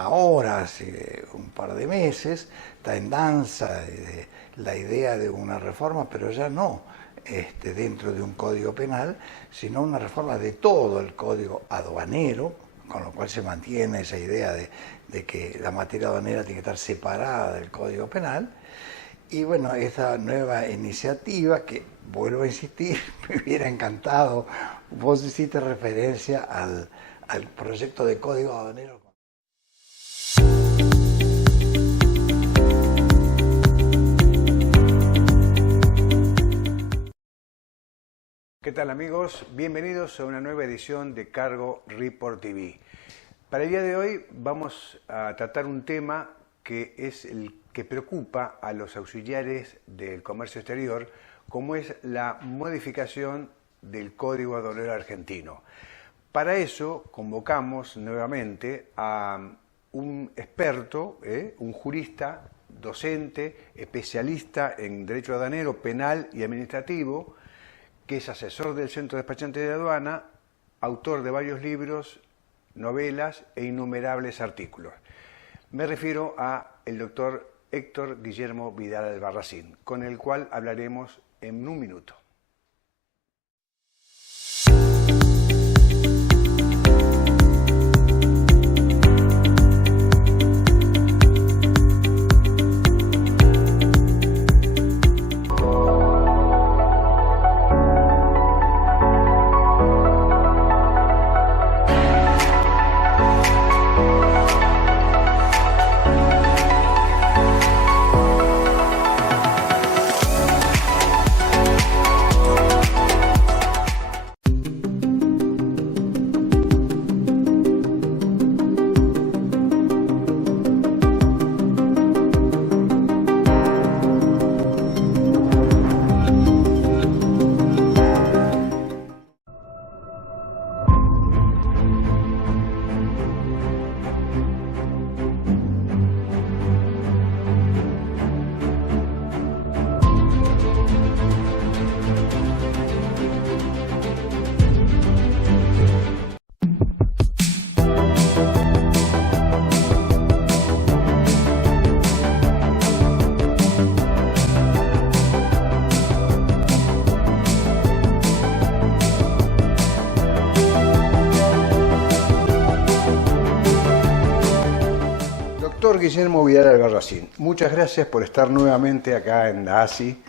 ahora, hace un par de meses, está en danza la idea de una reforma, pero ya no dentro de un código penal, sino una reforma de todo el código aduanero, con lo cual se mantiene esa idea de que la materia aduanera tiene que estar separada del código penal. Y bueno, esta nueva iniciativa, que vuelvo a insistir, me hubiera encantado, vos hiciste referencia al proyecto de código aduanero. ¿Qué tal amigos? Bienvenidos a una nueva edición de Cargo Report TV. Para el día de hoy vamos a tratar un tema que es el que preocupa a los auxiliares del comercio exterior, como es la modificación del Código Aduanero argentino. Para eso convocamos nuevamente a un experto, un jurista, docente, especialista en derecho aduanero, penal y administrativo, que es asesor del Centro Despachante de Aduana, autor de varios libros, novelas e innumerables artículos. Me refiero al doctor Héctor Guillermo Vidal Albarracín, con el cual hablaremos en un minuto. Doctor Guillermo Vidal Albarracín, muchas gracias por estar nuevamente acá en la ASI,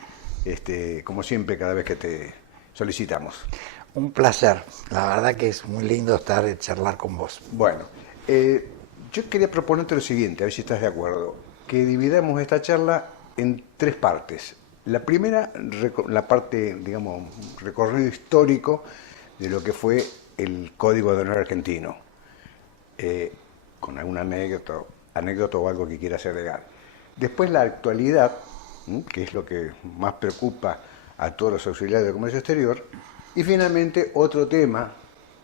como siempre, cada vez que te solicitamos. Un placer, la verdad que es muy lindo estar y charlar con vos. Bueno, yo quería proponerte lo siguiente, a ver si estás de acuerdo, que dividamos esta charla en tres partes. La primera, la parte, digamos, recorrido histórico de lo que fue el Código Aduanero argentino, con alguna anécdota o algo que quieras agregar. Después la actualidad, que es lo que más preocupa a todos los auxiliares del comercio exterior. Y finalmente otro tema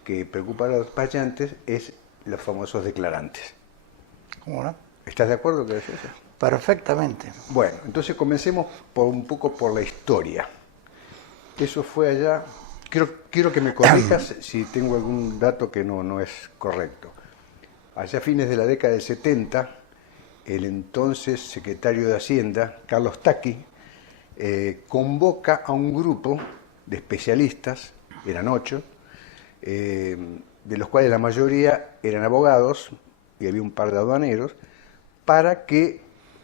que preocupa a los despachantes es los famosos declarantes. ¿Cómo no? ¿Estás de acuerdo con eso? Perfectamente. Bueno, entonces comencemos un poco por la historia. Eso fue allá. Quiero que me corrijas si tengo algún dato que no es correcto. Allá a fines de la década del 70, el entonces secretario de Hacienda, Carlos Tacchi, convoca a un grupo de especialistas, eran 8, de los cuales la mayoría eran abogados, y había un par de aduaneros, para que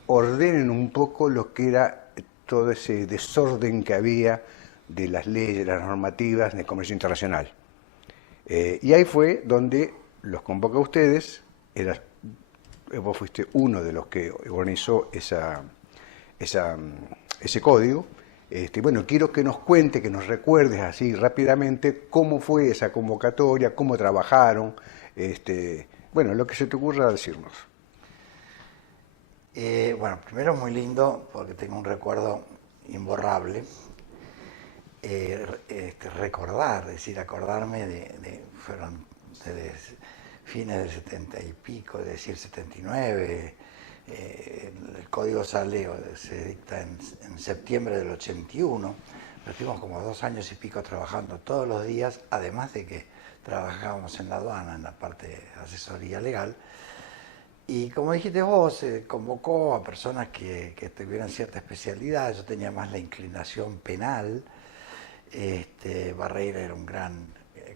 ordenen un poco lo que era todo ese desorden que había de las leyes, las normativas de comercio internacional. Y ahí fue donde los convoca a ustedes. Vos fuiste uno de los que organizó ese código. Bueno, quiero que nos cuente, que nos recuerdes así rápidamente cómo fue esa convocatoria, cómo trabajaron, bueno, lo que se te ocurra decirnos. Bueno, primero muy lindo porque tengo un recuerdo imborrable. Recordar, es decir, acordarme fueron fines del 70 y pico, es decir, 79, el código sale, se dicta en septiembre del 81, pero estuvimos como 2 años y pico trabajando todos los días, además de que trabajábamos en la aduana, en la parte de asesoría legal, Y como dijiste vos, se convocó a personas que tuvieran cierta especialidad. Yo tenía más la inclinación penal. Barreira era un gran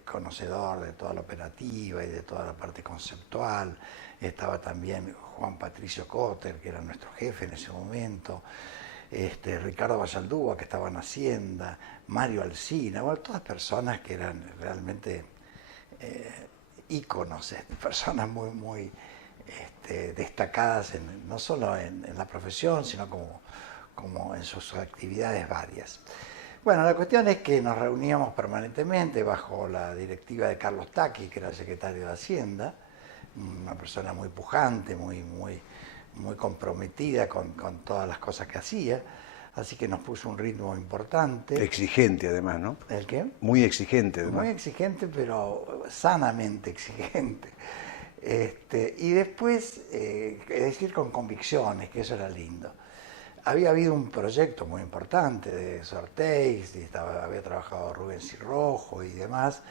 conocedor de toda la operativa y de toda la parte conceptual. Estaba también Juan Patricio Cotter, que era nuestro jefe en ese momento. Ricardo Vallaldúa, que estaba en Hacienda, Mario Alsina, bueno, todas personas que eran realmente íconos, personas muy destacadas no solo en la profesión, sino como en sus actividades varias. Bueno, la cuestión es que nos reuníamos permanentemente bajo la directiva de Carlos Tacchi, que era el secretario de Hacienda, una persona muy pujante, muy comprometida con todas las cosas que hacía, así que nos puso un ritmo importante. Exigente además, ¿no? ¿El qué? Muy exigente además. Muy exigente, pero sanamente exigente. Y después, es decir, con convicciones, que eso era lindo. Había habido un proyecto muy importante de Sorteis, y había trabajado Rubén Cirrojo y demás.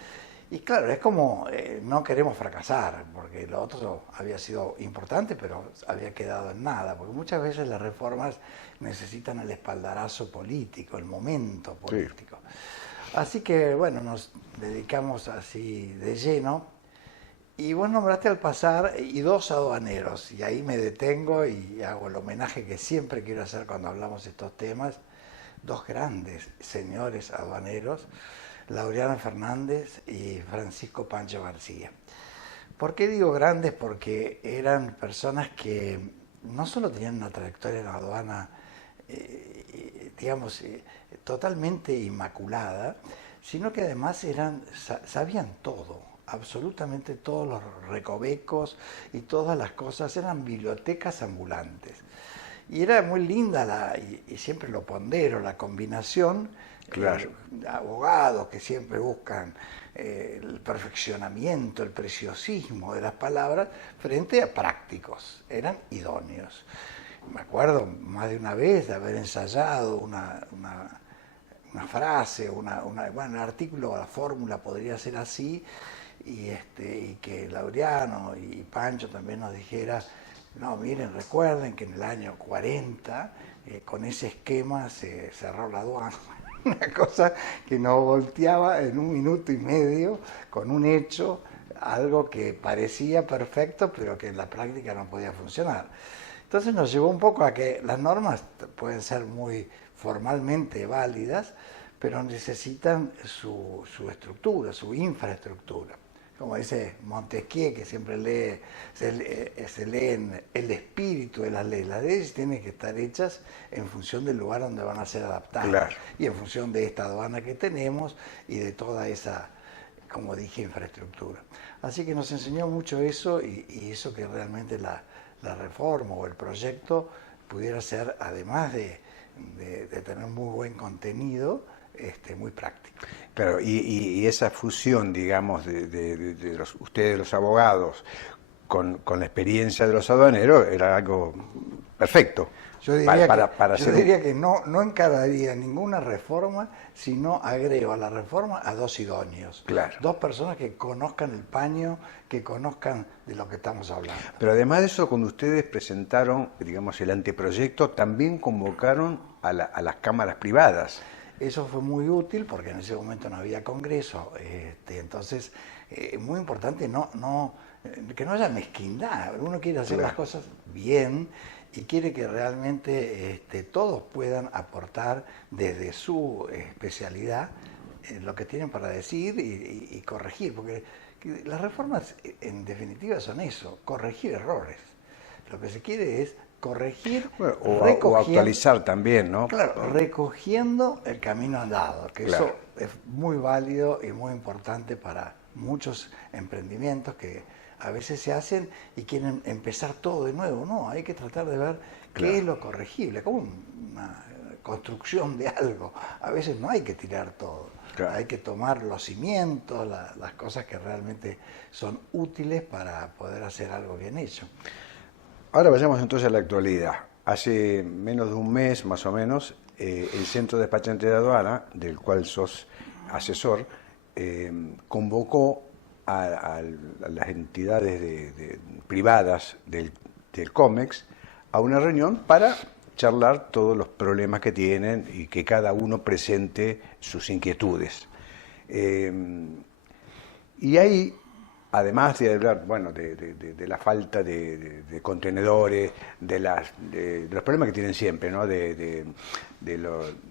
Y claro, es como no queremos fracasar, porque lo otro había sido importante, pero había quedado en nada, porque muchas veces las reformas necesitan el espaldarazo político, el momento político. Sí. Así que, bueno, nos dedicamos así de lleno. Y vos nombraste al pasar y dos aduaneros, y ahí me detengo y hago el homenaje que siempre quiero hacer cuando hablamos de estos temas, dos grandes señores aduaneros, Laureano Fernández y Francisco Pancho García. ¿Por qué digo grandes? Porque eran personas que no solo tenían una trayectoria en la aduana, totalmente inmaculada, sino que además sabían todo. Absolutamente todos los recovecos y todas las cosas, eran bibliotecas ambulantes. Y era muy linda, y siempre lo pondero, la combinación, claro. Abogados que siempre buscan el perfeccionamiento, el preciosismo de las palabras, frente a prácticos, eran idóneos. Me acuerdo más de una vez de haber ensayado una frase, bueno, el artículo, la fórmula podría ser así, y que Laureano y Pancho también nos dijera, no, miren, recuerden que en el año 40 con ese esquema se cerró la aduana. Una cosa que nos volteaba en 1 minuto y medio con un hecho, algo que parecía perfecto, pero que en la práctica no podía funcionar. Entonces nos llevó un poco a que las normas pueden ser muy formalmente válidas, pero necesitan su estructura, su infraestructura. Como dice Montesquieu, que siempre se lee en el espíritu de las leyes. Las leyes tienen que estar hechas en función del lugar donde van a ser adaptadas. Claro. Y en función de esta aduana que tenemos y de toda esa, como dije, infraestructura. Así que nos enseñó mucho eso, y hizo que realmente la reforma o el proyecto pudiera ser, además de tener muy buen contenido, muy práctico. Claro, y esa fusión, digamos, de ustedes los abogados con la experiencia de los aduaneros era algo perfecto. Yo diría que no encararía ninguna reforma si no agrego a la reforma a dos idóneos. Claro. Dos personas que conozcan el paño, que conozcan de lo que estamos hablando. Pero además de eso, cuando ustedes presentaron, digamos, el anteproyecto, también convocaron a las cámaras privadas. Eso fue muy útil porque en ese momento no había congreso, entonces es muy importante que no haya mezquindad. Uno quiere hacer las cosas bien y quiere que realmente todos puedan aportar desde su especialidad lo que tienen para decir y corregir, porque las reformas en definitiva son eso, corregir errores. Lo que se quiere es corregir, o actualizar también, ¿no? Claro, recogiendo el camino andado, que claro. Eso es muy válido y muy importante para muchos emprendimientos que a veces se hacen y quieren empezar todo de nuevo. No, hay que tratar de ver qué es lo corregible, como una construcción de algo. A veces no hay que tirar todo, claro. Hay que tomar los cimientos, las cosas que realmente son útiles para poder hacer algo bien hecho. Ahora vayamos entonces a la actualidad. Hace menos de un mes, más o menos, el Centro Despachante de Aduana, del cual sos asesor, convocó a las entidades privadas del del COMEX a una reunión para charlar todos los problemas que tienen y que cada uno presente sus inquietudes. Y ahí, además de hablar, bueno, de la falta de contenedores, de los problemas que tienen siempre, ¿no?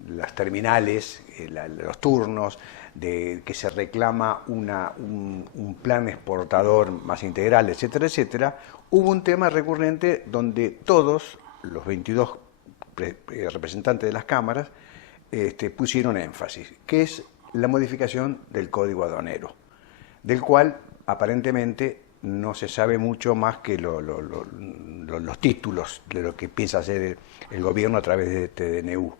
Las terminales, los turnos, de que se reclama un plan exportador más integral, etcétera, etcétera, hubo un tema recurrente donde todos los 22 representantes de las cámaras pusieron énfasis, que es la modificación del Código Aduanero, del cual aparentemente no se sabe mucho más que los títulos de lo que piensa hacer el gobierno a través de este DNU.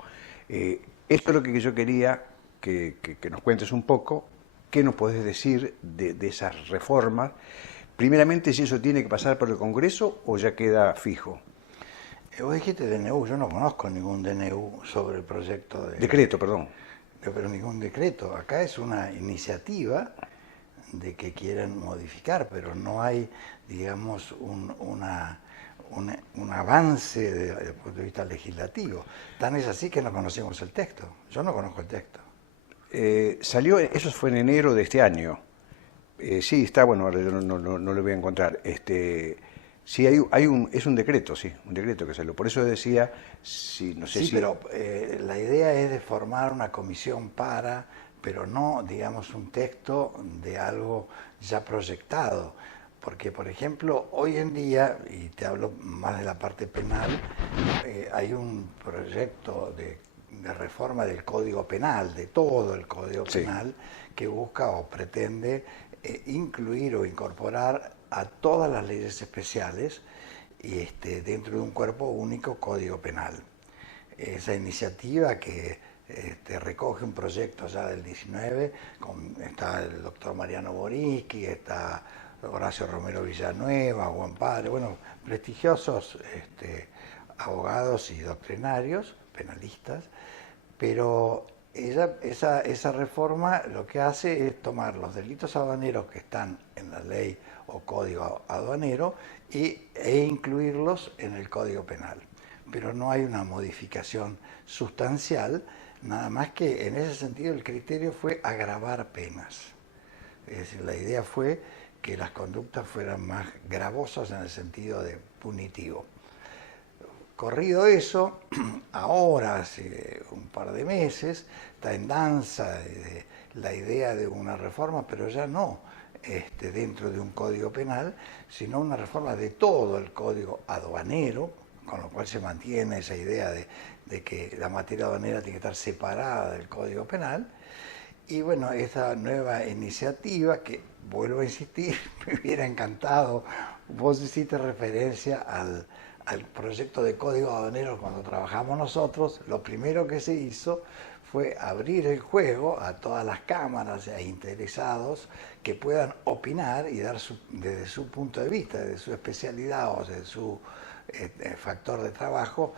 Esto es lo que yo quería que nos cuentes un poco. ¿Qué nos podés decir de esas reformas? Primeramente, si eso tiene que pasar por el Congreso o ya queda fijo. Vos dijiste DNU, yo no conozco ningún DNU sobre el proyecto de... Decreto, perdón. Pero ningún decreto. Acá es una iniciativa de que quieren modificar, pero no hay, digamos, un avance desde el punto de vista legislativo. Tan es así que no conocemos el texto. Yo no conozco el texto. Salió, eso fue en enero de este año. Sí, está, bueno, no lo voy a encontrar. Sí, es un decreto, sí, un decreto que salió. Por eso decía, no sé si... pero la idea es de formar una comisión pero no, digamos, un texto de algo ya proyectado. Porque, por ejemplo, hoy en día, y te hablo más de la parte penal, hay un proyecto de reforma del Código Penal, de todo el Código Penal, que busca o pretende incluir o incorporar a todas las leyes especiales dentro de un cuerpo único Código Penal. Esa iniciativa que recoge un proyecto ya del 19, está el doctor Mariano Boriski, está Horacio Romero Villanueva, Juan Padre, bueno, prestigiosos abogados y doctrinarios, penalistas, pero esa reforma lo que hace es tomar los delitos aduaneros que están en la ley o código aduanero e incluirlos en el Código Penal. Pero no hay una modificación sustancial, nada más que en ese sentido el criterio fue agravar penas. Es decir, la idea fue que las conductas fueran más gravosas en el sentido de punitivo. Corrido eso, ahora hace un par de meses está en danza la idea de una reforma, pero ya no dentro de un código penal, sino una reforma de todo el código aduanero, con lo cual se mantiene esa idea de que la materia aduanera tiene que estar separada del código penal. Y bueno, esta nueva iniciativa, que vuelvo a insistir, me hubiera encantado, vos hiciste referencia al proyecto de código aduanero cuando trabajamos nosotros, lo primero que se hizo fue abrir el juego a todas las cámaras e interesados que puedan opinar y dar desde su punto de vista, desde su especialidad o desde su factor de trabajo,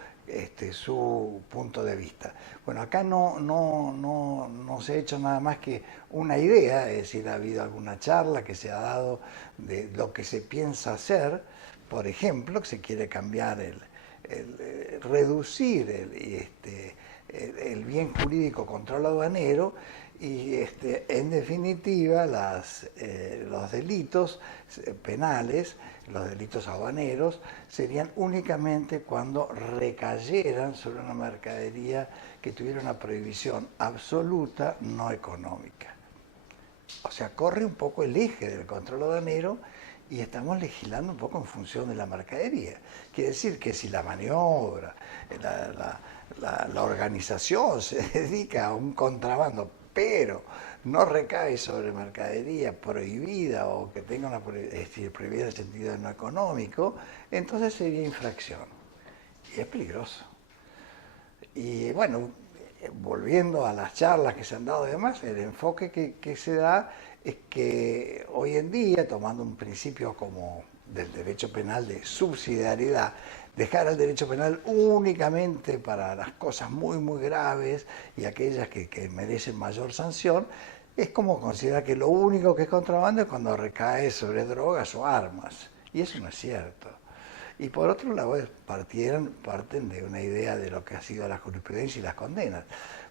su punto de vista. Bueno, acá no se ha hecho nada más que una idea, es decir, ha habido alguna charla que se ha dado de lo que se piensa hacer. Por ejemplo, que se quiere cambiar reducir el bien jurídico control aduanero y en definitiva los delitos penales, los delitos aduaneros, serían únicamente cuando recayeran sobre una mercadería que tuviera una prohibición absoluta no económica. O sea, corre un poco el eje del control aduanero y estamos legislando un poco en función de la mercadería. Quiere decir que si la maniobra, la organización se dedica a un contrabando, pero no recae sobre mercadería prohibida o que tenga una prohibida en el sentido de no económico, entonces sería infracción. Y es peligroso. Y bueno, volviendo a las charlas que se han dado y demás, el enfoque que se da es que hoy en día, tomando un principio como del derecho penal de subsidiariedad, dejar el derecho penal únicamente para las cosas muy, muy graves y aquellas que merecen mayor sanción, es como considerar que lo único que es contrabando es cuando recae sobre drogas o armas. Y eso no es cierto. y por otro lado parten de una idea de lo que ha sido la jurisprudencia y las condenas.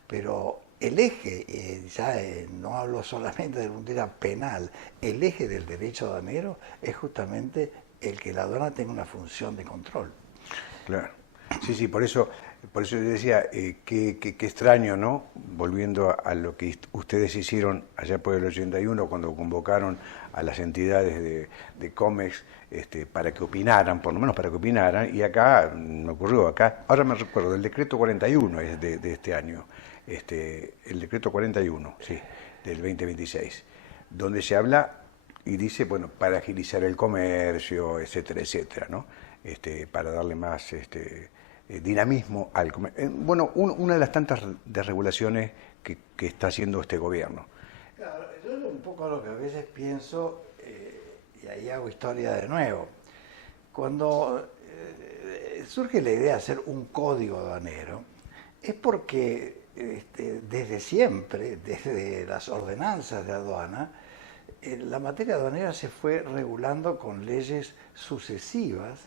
Pero el eje, no hablo solamente de un tema penal, el eje del derecho aduanero es justamente el que la aduana tenga una función de control. Claro. Sí, sí, por eso yo decía, qué extraño, ¿no? Volviendo a lo que ustedes hicieron allá por el 81, cuando convocaron a las entidades de COMEX para que opinaran, por lo menos para que opinaran, y acá me ocurrió, ahora me recuerdo, el decreto 41 es de este año, el decreto 41, sí, del 2026, donde se habla y dice, bueno, para agilizar el comercio, etcétera, etcétera, ¿no? Para darle más dinamismo al comercio. Bueno, una de las tantas desregulaciones que está haciendo este gobierno. Claro, yo es un poco lo que a veces pienso, y ahí hago historia de nuevo. Cuando surge la idea de hacer un código aduanero, es porque desde siempre, desde las ordenanzas de aduana, la materia aduanera se fue regulando con leyes sucesivas,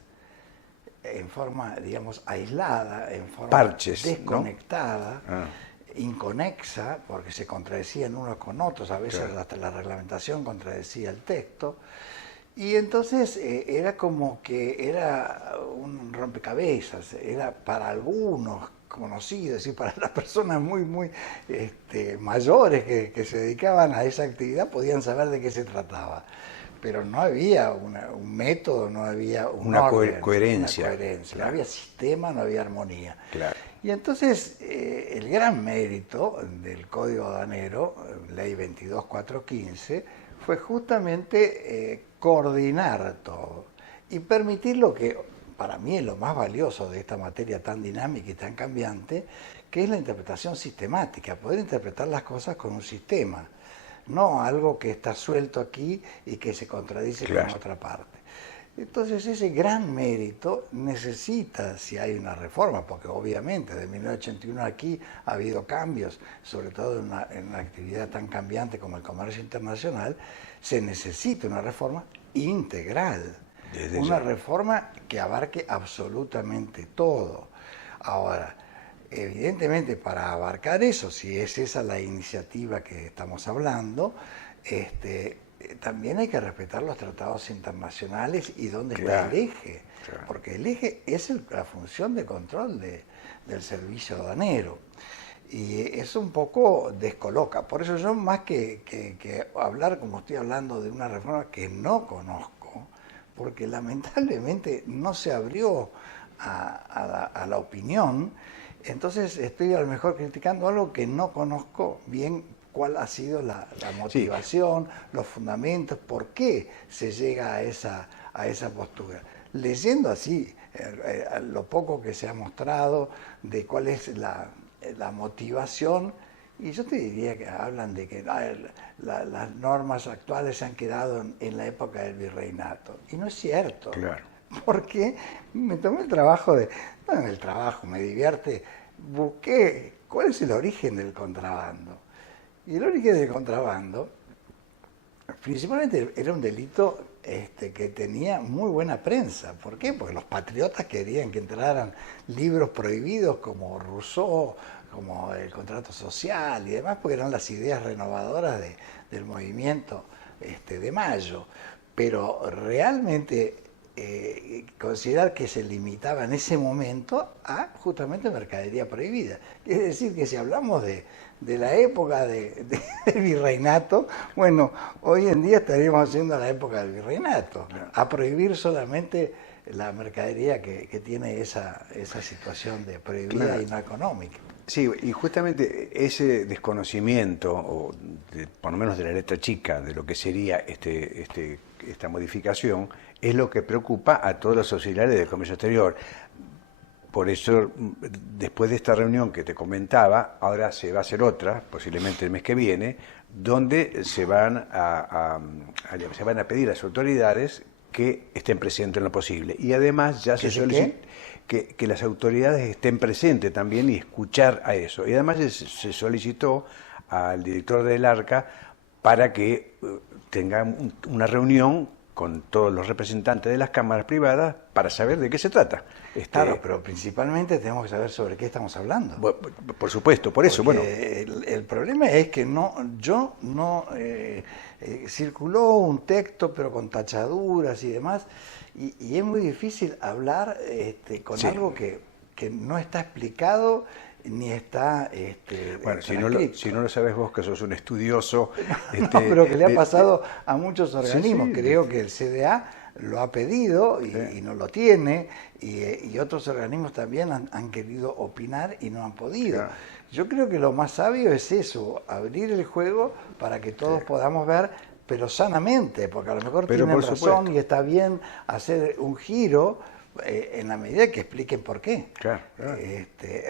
en forma, digamos, aislada, en forma parches, desconectada, ¿no? Inconexa, porque se contradecían unos con otros, a veces claro, hasta la reglamentación contradecía el texto, y entonces era como que era un rompecabezas, era para algunos conocidos, es decir, para las personas muy mayores que se dedicaban a esa actividad podían saber de qué se trataba. Pero no había un método, no había una coherencia. Claro. No había sistema, no había armonía. Claro. Y entonces el gran mérito del Código Aduanero, Ley 22415, fue justamente coordinar todo y permitir lo que para mí es lo más valioso de esta materia tan dinámica y tan cambiante, que es la interpretación sistemática, poder interpretar las cosas con un sistema. No algo que está suelto aquí y que se contradice claro, con otra parte. Entonces ese gran mérito necesita, si hay una reforma, porque obviamente de 1981 aquí ha habido cambios, sobre todo en una actividad tan cambiante como el comercio internacional, se necesita una reforma integral, una reforma que abarque absolutamente todo. Ahora, evidentemente, para abarcar eso, si es esa la iniciativa que estamos hablando, también hay que respetar los tratados internacionales y dónde claro, está el eje, claro, porque el eje es la función de control del servicio aduanero. Y eso un poco descoloca. Por eso yo, más que hablar como estoy hablando de una reforma que no conozco, porque lamentablemente no se abrió a la opinión, entonces estoy a lo mejor criticando algo que no conozco bien cuál ha sido la motivación, sí, los fundamentos, por qué se llega a esa postura. Leyendo así lo poco que se ha mostrado de cuál es la motivación, y yo te diría que hablan de que las normas actuales se han quedado en la época del virreinato, y no es cierto. Claro. Porque me tomé el trabajo me divierte, busqué cuál es el origen del contrabando. Y el origen del contrabando, principalmente era un delito que tenía muy buena prensa. ¿Por qué? Porque los patriotas querían que entraran libros prohibidos como Rousseau, como el contrato social y demás, porque eran las ideas renovadoras del movimiento de Mayo. Pero realmente considerar que se limitaba en ese momento a justamente mercadería prohibida. Es decir, que si hablamos de la época del virreinato, bueno, hoy en día estaríamos haciendo la época del virreinato, a prohibir solamente la mercadería que tiene esa situación de prohibida claro, y no económica. Sí, y justamente ese desconocimiento, por lo menos de la letra chica, de lo que sería esta modificación, es lo que preocupa a todos los auxiliares del comercio exterior. Por eso, después de esta reunión que te comentaba, ahora se va a hacer otra, posiblemente el mes que viene, donde se van a pedir a las autoridades que estén presentes en lo posible. Y además ya se solicita que las autoridades estén presentes también y escuchar a eso. Y además se solicitó al director del ARCA para que tenga una reunión con todos los representantes de las cámaras privadas para saber de qué se trata. Claro, pero principalmente tenemos que saber sobre qué estamos hablando. Por supuesto, por eso, bueno. El problema es que circuló un texto, pero con tachaduras y demás, y es muy difícil hablar con algo que no está explicado ni está bueno, si no lo sabes vos, que sos un estudioso. Pero que le ha pasado a muchos organismos. Sí, creo que el CDA lo ha pedido y no lo tiene, y otros organismos también han querido opinar y no han podido. Claro. Yo creo que lo más sabio es eso, abrir el juego para que todos podamos ver, pero sanamente, porque a lo mejor tienen razón y está bien hacer un giro, en la medida que expliquen por qué. Claro, claro.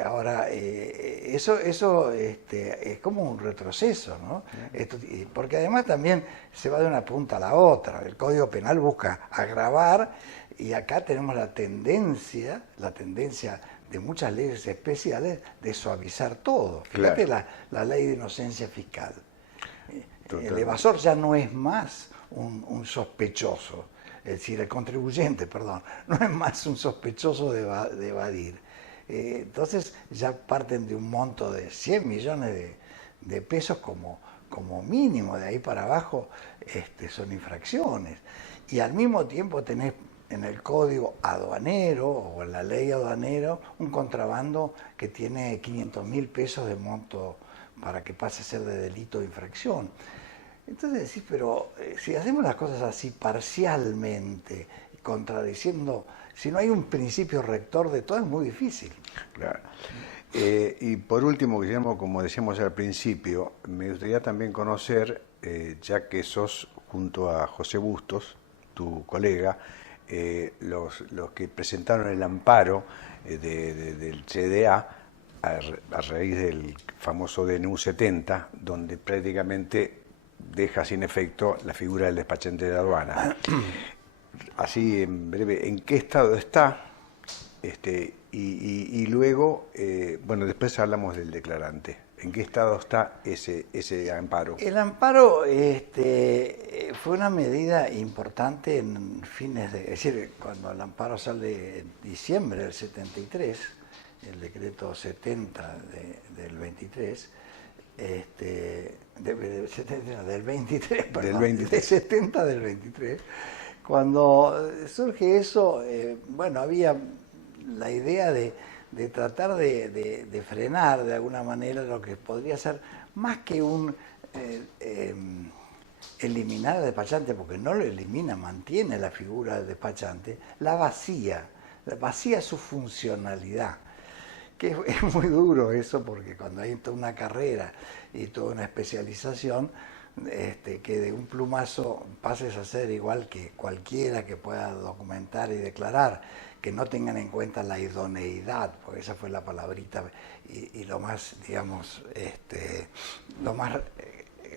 Ahora, eso es como un retroceso, ¿no? Porque además también se va de una punta a la otra. El Código Penal busca agravar, y acá tenemos la tendencia de muchas leyes especiales de suavizar todo. Claro. Fíjate la ley de inocencia fiscal. El evasor ya no es más un sospechoso. Es decir, el contribuyente, perdón, no es más un sospechoso de evadir. Entonces ya parten de un monto de 100 millones de pesos como mínimo, de ahí para abajo son infracciones. Y al mismo tiempo tenés en el código aduanero o en la ley aduanero un contrabando que tiene 500.000 pesos de monto para que pase a ser de delito de infracción. Entonces decís, pero si hacemos las cosas así parcialmente, contradiciendo, si no hay un principio rector de todo, es muy difícil. Claro. Y por último, Guillermo, como decíamos al principio, me gustaría también conocer, ya que sos junto a José Bustos, tu colega, los que presentaron el amparo del CDA a raíz del famoso DNU 70, donde prácticamente deja sin efecto la figura del despachante de aduana. Así, en breve, ¿en qué estado está? Y luego, bueno, después hablamos del declarante. ¿En qué estado está ese amparo? El amparo fue una medida importante en fines de... Es decir, cuando el amparo sale en diciembre del 73, el decreto 70 del 23, del 23, perdón, del 23. De 70 del 23, cuando surge eso, bueno, había la idea de tratar de frenar de alguna manera lo que podría ser más que un eliminar al despachante, porque no lo elimina, mantiene la figura del despachante, la vacía su funcionalidad. Que es muy duro eso, porque cuando hay toda una carrera y toda una especialización, que de un plumazo pases a ser igual que cualquiera que pueda documentar y declarar, que no tengan en cuenta la idoneidad, porque esa fue la palabrita, y lo más, digamos,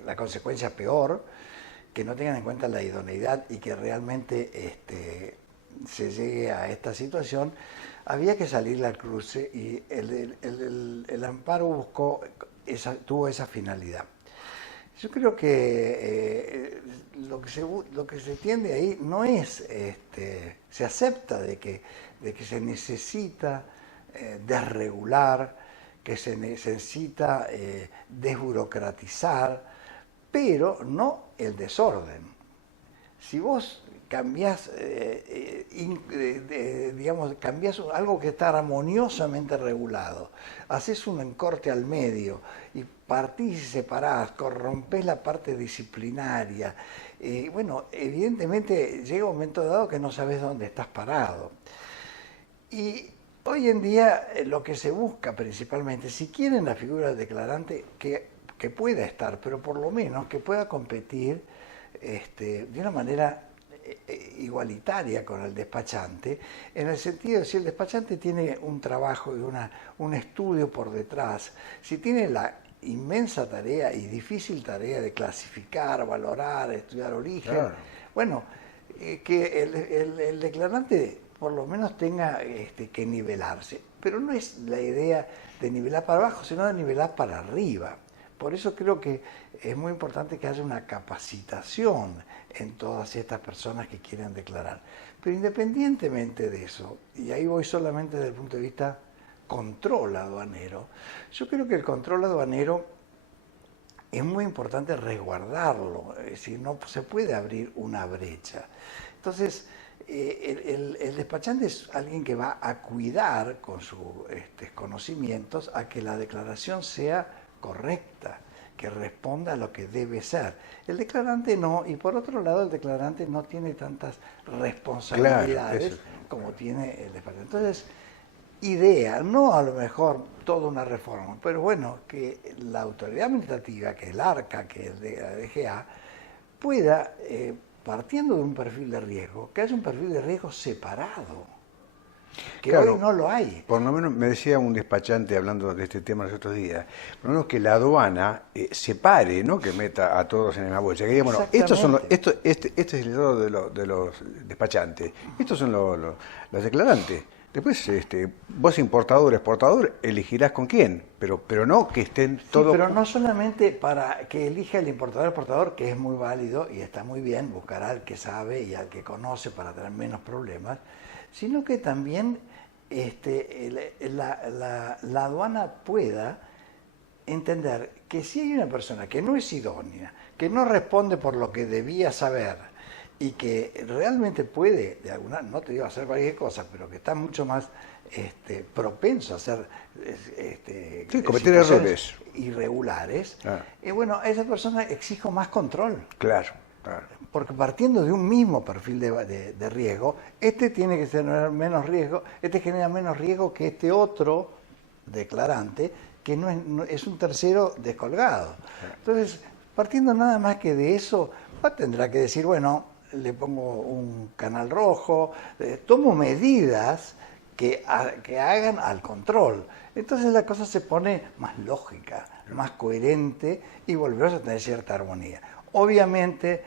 la consecuencia peor, que no tengan en cuenta la idoneidad y que realmente se llegue a esta situación. Había que salir al cruce y el amparo tuvo esa finalidad. Yo creo que lo que se tiende ahí no es, se acepta de que se necesita desregular, que se necesita desburocratizar, pero no el desorden. Si vos cambiás, cambiás algo que está armoniosamente regulado, haces un encorte al medio y partís y separás, corrompés la parte disciplinaria, bueno, evidentemente llega un momento dado que no sabes dónde estás parado. Y hoy en día lo que se busca principalmente, si quieren la figura del declarante, que pueda estar, pero por lo menos que pueda competir de una manera igualitaria con el despachante, en el sentido de si el despachante tiene un trabajo y un estudio por detrás, si tiene la inmensa tarea y difícil tarea de clasificar, valorar, estudiar origen, claro. Bueno, que el declarante por lo menos tenga que nivelarse, pero no es la idea de nivelar para abajo, sino de nivelar para arriba, Por eso creo que es muy importante que haya una capacitación en todas estas personas que quieren declarar. Pero independientemente de eso, y ahí voy solamente desde el punto de vista control aduanero, yo creo que el control aduanero es muy importante resguardarlo, es decir, no se puede abrir una brecha. Entonces, el despachante es alguien que va a cuidar con sus conocimientos a que la declaración sea correcta, que responda a lo que debe ser. El declarante no, y por otro lado el declarante no tiene tantas responsabilidades como tiene el despachante. Entonces, no a lo mejor toda una reforma, pero bueno, que la autoridad administrativa, que es el ARCA, que es de la DGA, pueda, partiendo de un perfil de riesgo, que haya un perfil de riesgo separado, que claro, hoy no lo hay. Por lo menos me decía un despachante hablando de este tema los otros días, por lo menos que la aduana separe, ¿no? Que meta a todos en la bolsa. Que diga, bueno, este es el lado de los despachantes, estos son los declarantes. Después, vos importador, exportador, elegirás con quién, pero no que estén todos... Sí, pero no solamente para que elija el importador, exportador, que es muy válido y está muy bien, buscar al que sabe y al que conoce para tener menos problemas, sino que también la aduana pueda entender que si hay una persona que no es idónea, que no responde por lo que debía saber, y que realmente puede, de alguna, no te digo hacer cualquier cosa, pero que está mucho más propenso a hacer cometer errores irregulares, bueno, a esa persona exijo más control. Claro. Porque partiendo de un mismo perfil de riesgo, tiene que tener menos riesgo, genera menos riesgo que este otro declarante, que no es un tercero descolgado. Entonces, partiendo nada más que de eso, tendrá que decir, bueno, le pongo un canal rojo, tomo medidas que hagan al control. Entonces la cosa se pone más lógica, más coherente y volvemos a tener cierta armonía. Obviamente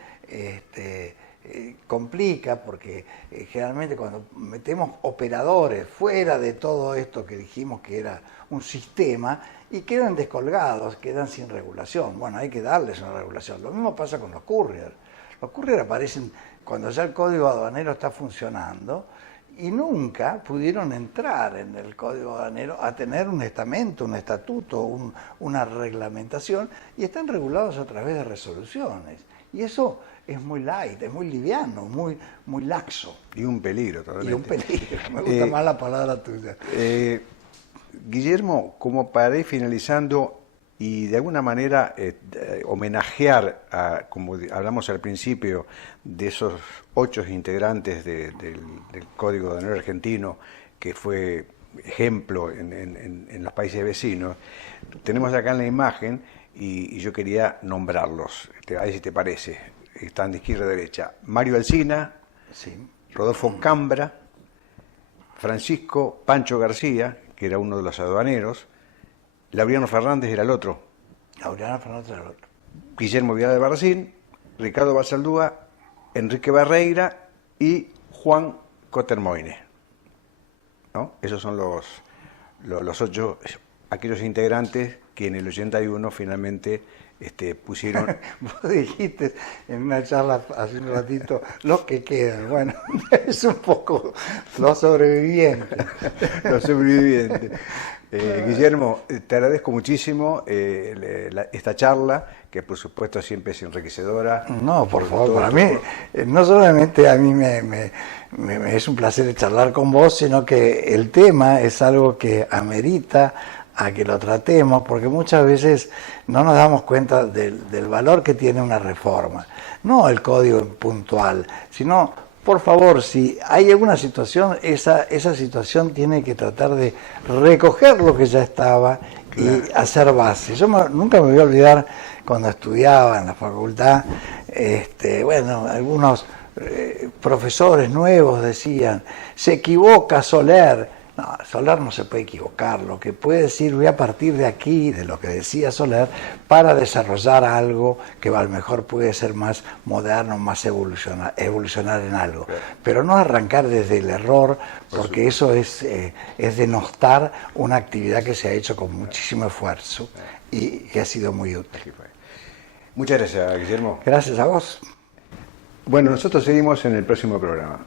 complica porque generalmente cuando metemos operadores fuera de todo esto que dijimos que era un sistema y quedan descolgados, quedan sin regulación. Bueno, hay que darles una regulación. Lo mismo pasa con los couriers. Los couriers aparecen cuando ya el código aduanero está funcionando y nunca pudieron entrar en el código aduanero a tener un estamento, un estatuto, una reglamentación, y están regulados a través de resoluciones. Y eso es muy light, es muy liviano, muy laxo. Y un peligro totalmente. Y un peligro, me gusta más la palabra tuya. Guillermo, como para ir finalizando y de alguna manera homenajear, como hablamos al principio, de esos 8 integrantes del Código Aduanero Argentino, que fue ejemplo en los países vecinos, tenemos acá en la imagen y yo quería nombrarlos, a ver si te parece, están de izquierda a derecha: Mario Alsina, sí. Rodolfo Cambra, Francisco Pancho García, que era uno de los aduaneros, Laureano Fernández era el otro. Laureano Fernández era el otro. Guillermo Vidal de Barracín, Ricardo Basaldúa, Enrique Barreira y Juan Cotermoine, ¿no? Esos son los 8, aquellos integrantes que en el 81 finalmente pusieron... Vos dijiste en una charla hace un ratito, los que quedan. Bueno, es un poco los sobrevivientes. Los sobrevivientes. Guillermo, te agradezco muchísimo esta charla, que por supuesto siempre es enriquecedora. No, por favor, para mí, no solamente a mí es un placer charlar con vos, sino que el tema es algo que amerita a que lo tratemos, porque muchas veces no nos damos cuenta del valor que tiene una reforma. No el código puntual, sino, por favor, si hay alguna situación, esa situación tiene que tratar de recoger lo que ya estaba y hacer base. Yo nunca me voy a olvidar cuando estudiaba en la facultad, bueno, algunos profesores nuevos decían, se equivoca Soler, No, Soler no se puede equivocar. Lo que puede decir, voy a partir de aquí, de lo que decía Soler, para desarrollar algo que a lo mejor puede ser más moderno, más evolucionar en algo. Pero no arrancar desde el error, porque eso es denostar una actividad que se ha hecho con muchísimo esfuerzo y que ha sido muy útil. Muchas gracias, Guillermo. Gracias a vos. Bueno, nosotros seguimos en el próximo programa.